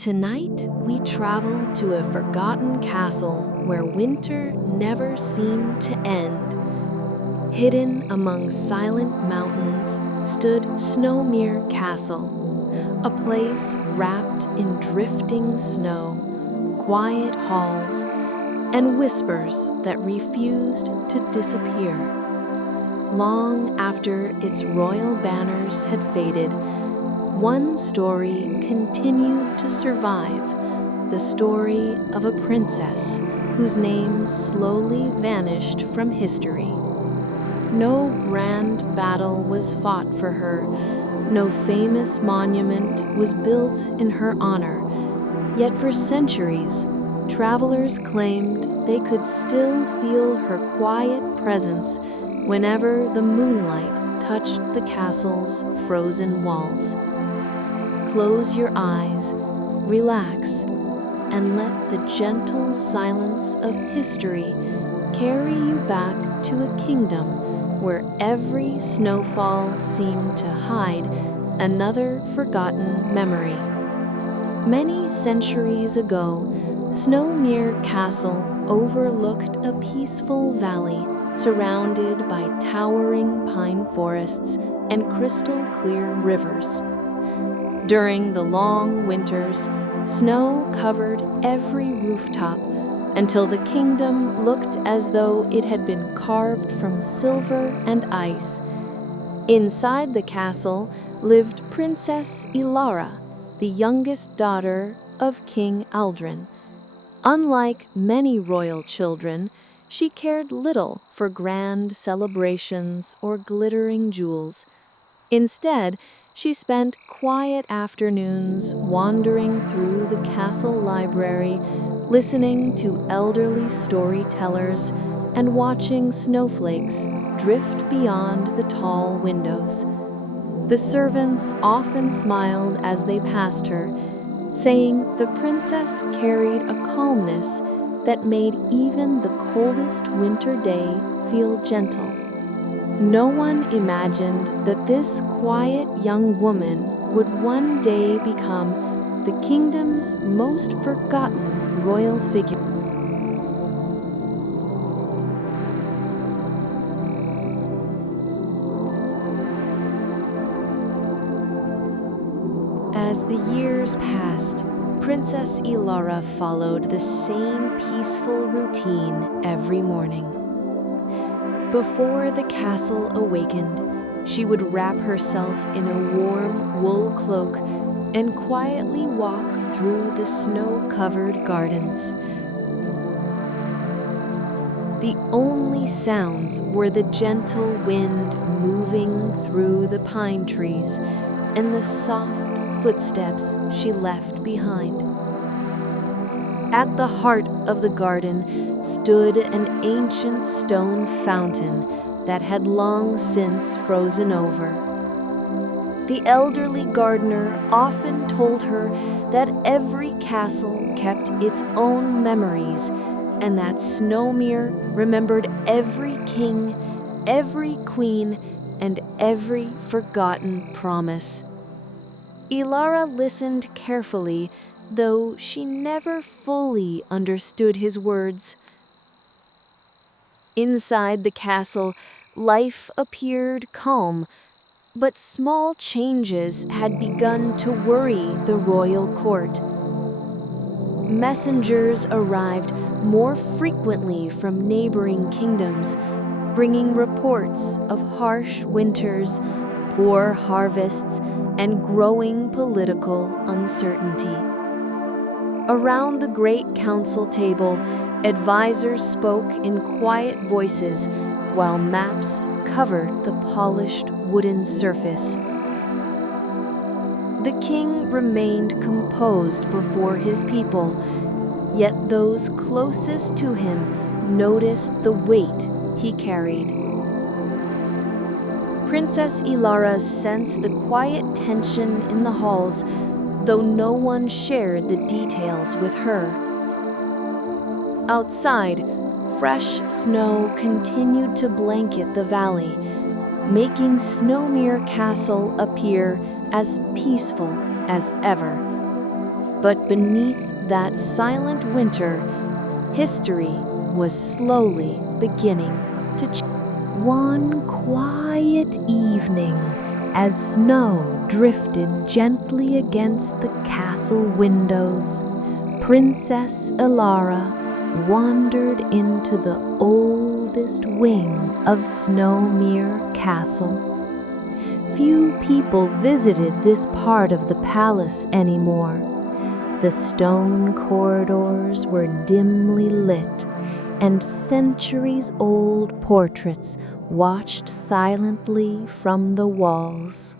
Tonight, we travel to a forgotten castle where winter never seemed to end. Hidden among silent mountains stood Snowmere Castle, a place wrapped in drifting snow, quiet halls, and whispers that refused to disappear. Long after its royal banners had faded, one story continued to survive, the story of a princess whose name slowly vanished from history. No grand battle was fought for her, no famous monument was built in her honor, yet for centuries, travelers claimed they could still feel her quiet presence whenever the moonlight touched the castle's frozen walls. Close your eyes, relax, and let the gentle silence of history carry you back to a kingdom where every snowfall seemed to hide another forgotten memory. Many centuries ago, Snowmere Castle overlooked a peaceful valley surrounded by towering pine forests and crystal-clear rivers. During the long winters, snow covered every rooftop until the kingdom looked as though it had been carved from silver and ice. Inside the castle lived Princess Ilara, the youngest daughter of King Aldrin. Unlike many royal children, she cared little for grand celebrations or glittering jewels. Instead, she spent quiet afternoons wandering through the castle library, listening to elderly storytellers and watching snowflakes drift beyond the tall windows. The servants often smiled as they passed her, saying the princess carried a calmness that made even the coldest winter day feel gentle. No one imagined that this quiet young woman would one day become the kingdom's most forgotten royal figure. As the years passed, Princess Ilara followed the same peaceful routine every morning. Before the castle awakened, she would wrap herself in a warm wool cloak and quietly walk through the snow-covered gardens. The only sounds were the gentle wind moving through the pine trees and the soft footsteps she left behind. At the heart of the garden stood an ancient stone fountain that had long since frozen over. The elderly gardener often told her that every castle kept its own memories and that Snowmere remembered every king, every queen, and every forgotten promise. Ilara listened carefully, though she never fully understood his words. Inside the castle, life appeared calm, but small changes had begun to worry the royal court. Messengers arrived more frequently from neighboring kingdoms, bringing reports of harsh winters, poor harvests, and growing political uncertainty. Around the great council table, advisors spoke in quiet voices while maps covered the polished wooden surface. The king remained composed before his people, yet those closest to him noticed the weight he carried. Princess Ilara sensed the quiet tension in the halls, though no one shared the details with her. Outside, fresh snow continued to blanket the valley, making Snowmere Castle appear as peaceful as ever. But beneath that silent winter, history was slowly beginning to change. One quiet evening, as snow drifted gently against the castle windows, Princess Ilara wandered into the oldest wing of Snowmere Castle. Few people visited this part of the palace anymore. The stone corridors were dimly lit, and centuries-old portraits watched silently from the walls.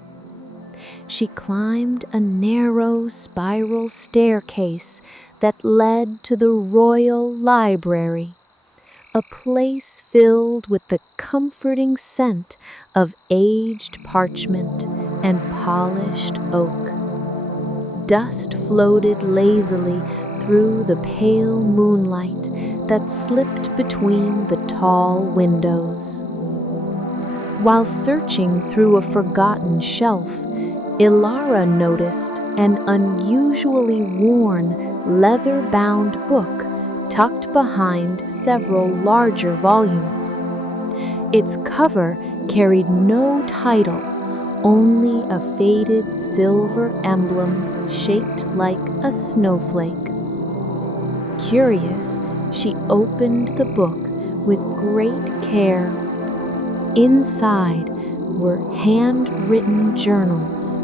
She climbed a narrow spiral staircase that led to the royal library, a place filled with the comforting scent of aged parchment and polished oak. Dust floated lazily through the pale moonlight that slipped between the tall windows. While searching through a forgotten shelf, Ilara noticed an unusually worn, leather-bound book tucked behind several larger volumes. Its cover carried no title, only a faded silver emblem shaped like a snowflake. Curious, she opened the book with great care. Inside were handwritten journals,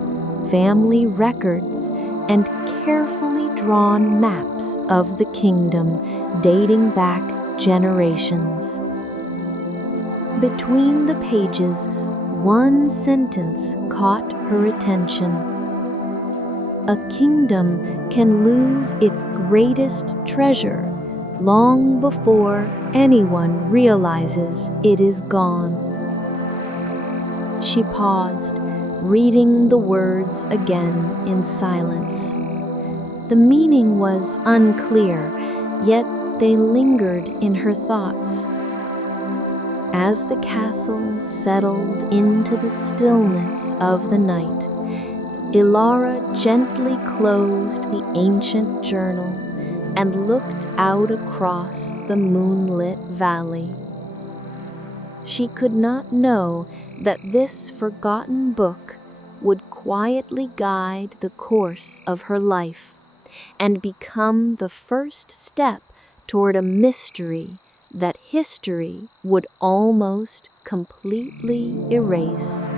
family records, and carefully drawn maps of the kingdom dating back generations. Between the pages, one sentence caught her attention. A kingdom can lose its greatest treasure long before anyone realizes it is gone. She paused, reading the words again in silence. The meaning was unclear, yet they lingered in her thoughts. As the castle settled into the stillness of the night, Ilara gently closed the ancient journal and looked out across the moonlit valley. She could not know that this forgotten book would quietly guide the course of her life and become the first step toward a mystery that history would almost completely erase.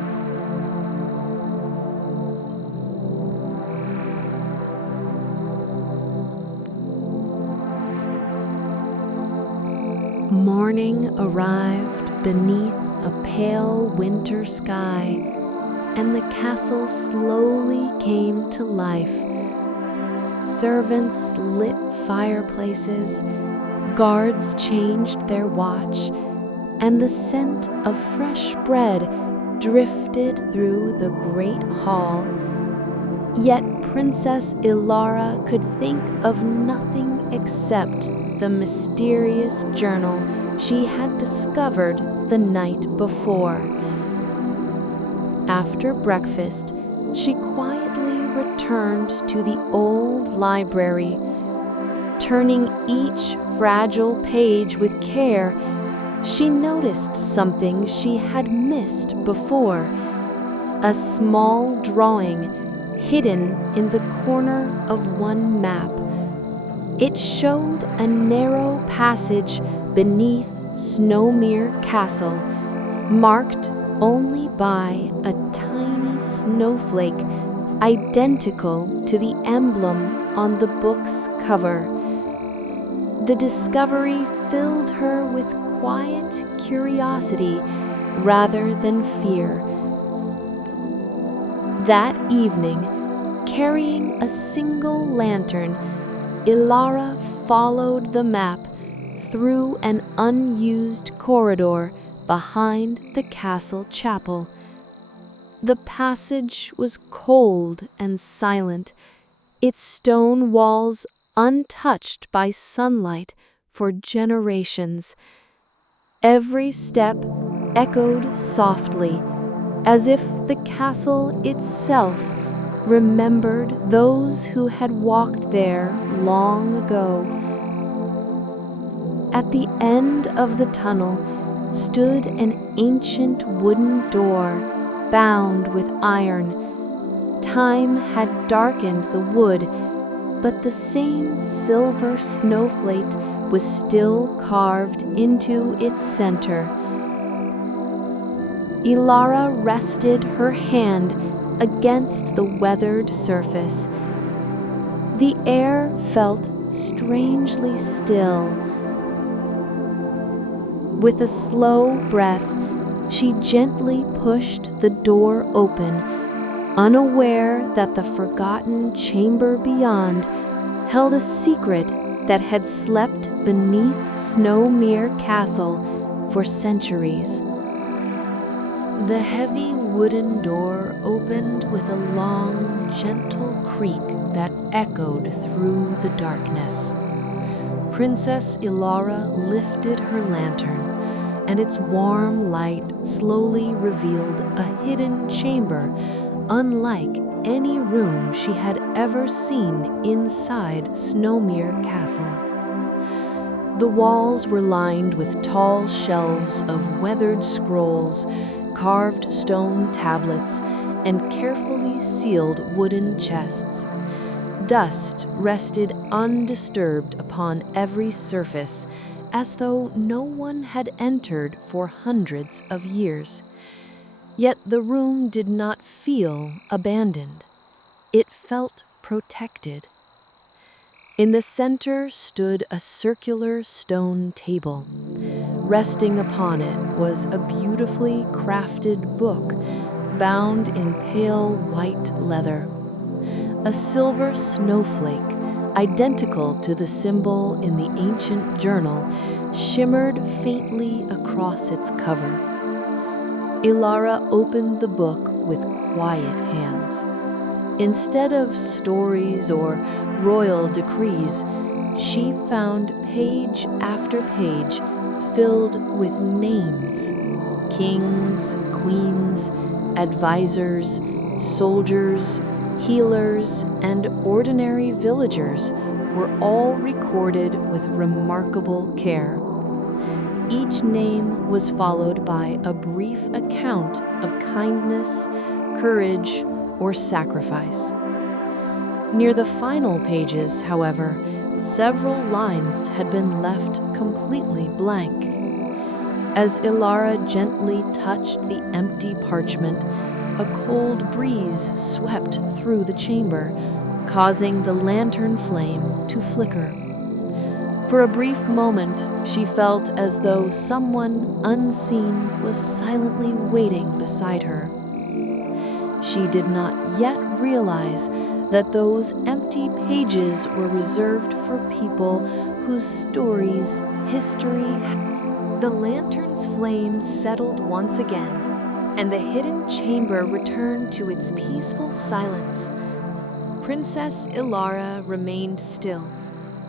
Morning arrived beneath a pale winter sky, and the castle slowly came to life. Servants lit fireplaces, guards changed their watch, and the scent of fresh bread drifted through the great hall. Yet Princess Ilara could think of nothing except the mysterious journal she had discovered the night before. After breakfast, she quietly returned to the old library. Turning each fragile page with care, she noticed something she had missed before: a small drawing hidden in the corner of one map. It showed a narrow passage beneath Snowmere Castle, marked only by a tiny snowflake identical to the emblem on the book's cover. The discovery filled her with quiet curiosity rather than fear. That evening, carrying a single lantern, Ilara followed the map through an unused corridor behind the castle chapel. The passage was cold and silent, its stone walls untouched by sunlight for generations. Every step echoed softly, as if the castle itself remembered those who had walked there long ago. At the end of the tunnel stood an ancient wooden door bound with iron. Time had darkened the wood, but the same silver snowflake was still carved into its center. Ilara rested her hand against the weathered surface. The air felt strangely still. With a slow breath, she gently pushed the door open, unaware that the forgotten chamber beyond held a secret that had slept beneath Snowmere Castle for centuries. The heavy wooden door opened with a long, gentle creak that echoed through the darkness. Princess Ilara lifted her lantern, and its warm light slowly revealed a hidden chamber unlike any room she had ever seen inside Snowmere Castle. The walls were lined with tall shelves of weathered scrolls, carved stone tablets, and carefully sealed wooden chests. Dust rested undisturbed upon every surface, as though no one had entered for hundreds of years. Yet the room did not feel abandoned. It felt protected. In the center stood a circular stone table. Resting upon it was a beautifully crafted book, bound in pale white leather. A silver snowflake, identical to the symbol in the ancient journal, shimmered faintly across its cover. Ilara opened the book with quiet hands. Instead of stories or royal decrees, she found page after page filled with names. Kings, queens, advisors, soldiers, healers, and ordinary villagers were all recorded with remarkable care. Each name was followed by a brief account of kindness, courage, or sacrifice. Near the final pages, however, several lines had been left completely blank. As Ilara gently touched the empty parchment, a cold breeze swept through the chamber, causing the lantern flame to flicker. For a brief moment, she felt as though someone unseen was silently waiting beside her. She did not yet realize that those empty pages were reserved for people whose stories, history. The lantern's flame settled once again, and the hidden chamber returned to its peaceful silence. Princess Ilara remained still,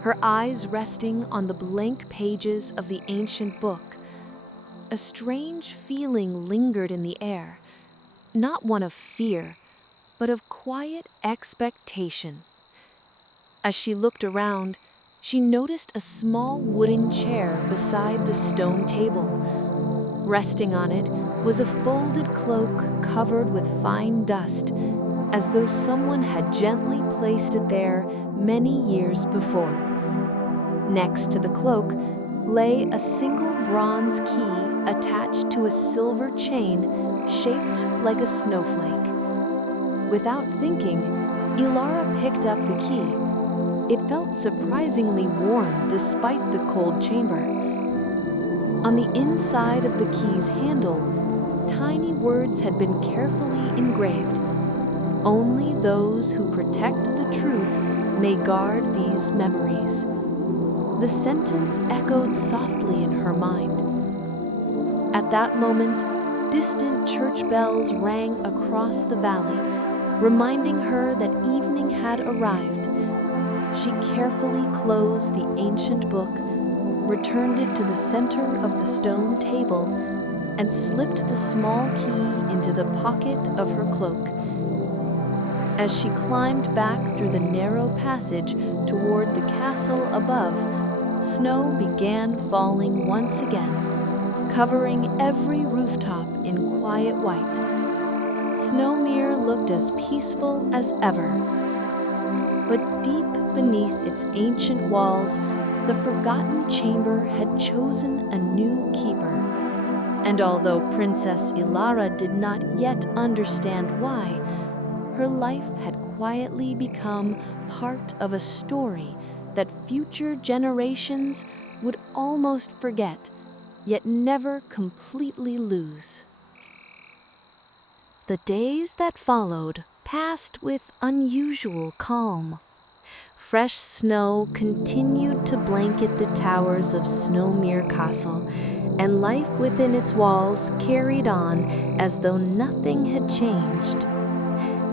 her eyes resting on the blank pages of the ancient book. A strange feeling lingered in the air, not one of fear, but of quiet expectation. As she looked around, she noticed a small wooden chair beside the stone table. Resting on it was a folded cloak covered with fine dust, as though someone had gently placed it there many years before. Next to the cloak lay a single bronze key attached to a silver chain shaped like a snowflake. Without thinking, Ilara picked up the key. It felt surprisingly warm despite the cold chamber. On the inside of the key's handle, tiny words had been carefully engraved. Only those who protect the truth may guard these memories. The sentence echoed softly in her mind. At that moment, distant church bells rang across the valley, reminding her that evening had arrived. She carefully closed the ancient book, returned it to the center of the stone table, and slipped the small key into the pocket of her cloak. As she climbed back through the narrow passage toward the castle above, snow began falling once again, covering every rooftop in quiet white. Snowmere looked as peaceful as ever. But deep beneath its ancient walls, the forgotten chamber had chosen a new keeper. And although Princess Ilara did not yet understand why, her life had quietly become part of a story that future generations would almost forget, yet never completely lose. The days that followed passed with unusual calm. Fresh snow continued to blanket the towers of Snowmere Castle, and life within its walls carried on as though nothing had changed.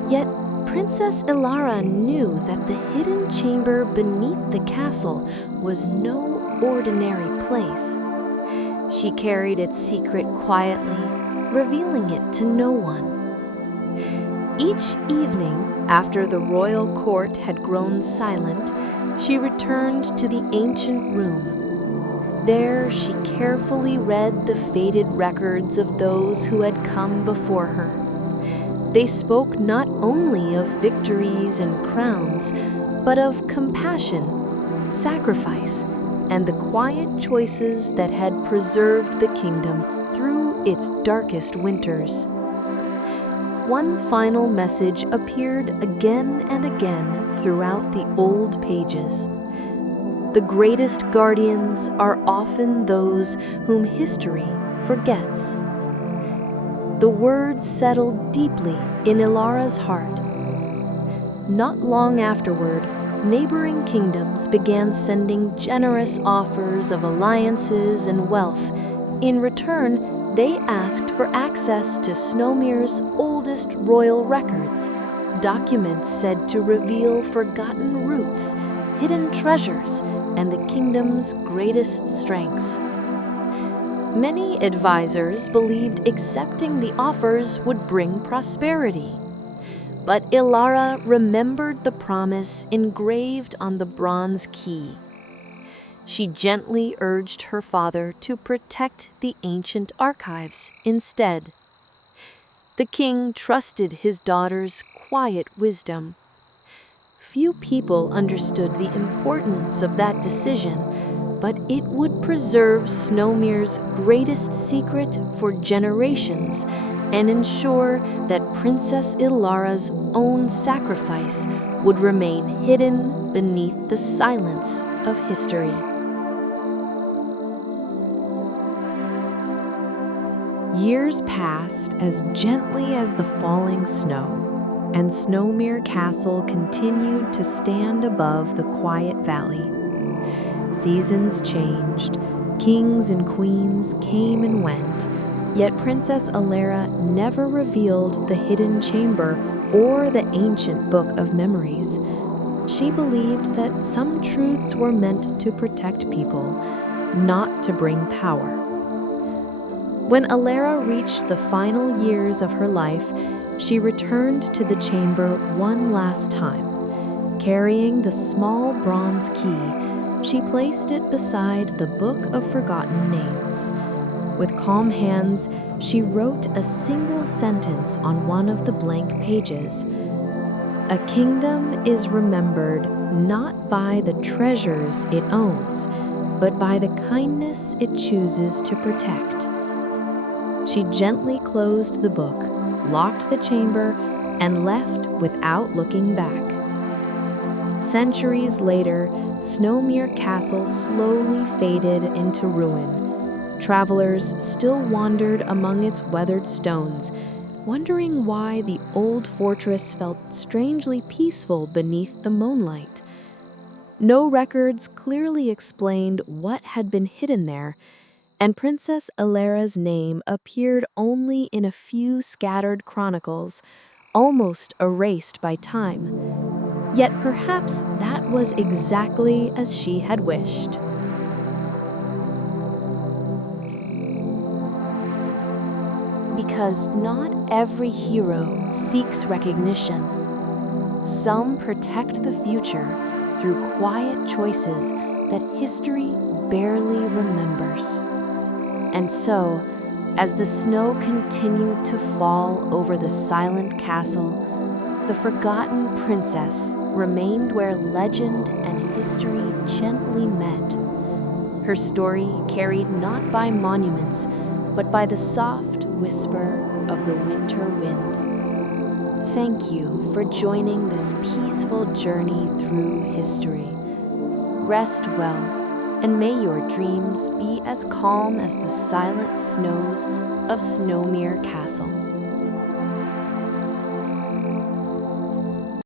Yet Princess Ilara knew that the hidden chamber beneath the castle was no ordinary place. She carried its secret quietly, revealing it to no one. Each evening, after the royal court had grown silent, she returned to the ancient room. There she carefully read the faded records of those who had come before her. They spoke not only of victories and crowns, but of compassion, sacrifice, and the quiet choices that had preserved the kingdom through its darkest winters. One final message appeared again and again throughout the old pages. The greatest guardians are often those whom history forgets. The words settled deeply in Ilara's heart. Not long afterward, neighboring kingdoms began sending generous offers of alliances and wealth. In return, they asked for access to Snowmere's oldest royal records, documents said to reveal forgotten roots, hidden treasures, and the kingdom's greatest strengths. Many advisors believed accepting the offers would bring prosperity. But Ilara remembered the promise engraved on the bronze key. She gently urged her father to protect the ancient archives instead. The king trusted his daughter's quiet wisdom. Few people understood the importance of that decision, but it would preserve Snowmere's greatest secret for generations and ensure that Princess Ilara's own sacrifice would remain hidden beneath the silence of history. Years passed as gently as the falling snow, and Snowmere Castle continued to stand above the quiet valley. Seasons changed, kings and queens came and went, yet Princess Ilara never revealed the hidden chamber or the ancient book of memories. She believed that some truths were meant to protect people, not to bring power. When Ilara reached the final years of her life, she returned to the chamber one last time. Carrying the small bronze key, she placed it beside the Book of Forgotten Names. With calm hands, she wrote a single sentence on one of the blank pages. A kingdom is remembered not by the treasures it owns, but by the kindness it chooses to protect. She gently closed the book, locked the chamber, and left without looking back. Centuries later, Snowmere Castle slowly faded into ruin. Travelers still wandered among its weathered stones, wondering why the old fortress felt strangely peaceful beneath the moonlight. No records clearly explained what had been hidden there, and Princess Ilara's name appeared only in a few scattered chronicles, almost erased by time. Yet perhaps that was exactly as she had wished. Because not every hero seeks recognition. Some protect the future through quiet choices that history barely remembers. And so, as the snow continued to fall over the silent castle, the forgotten princess remained where legend and history gently met. Her story carried not by monuments, but by the soft whisper of the winter wind. Thank you for joining this peaceful journey through history. Rest well, and may your dreams be as calm as the silent snows of Snowmere Castle.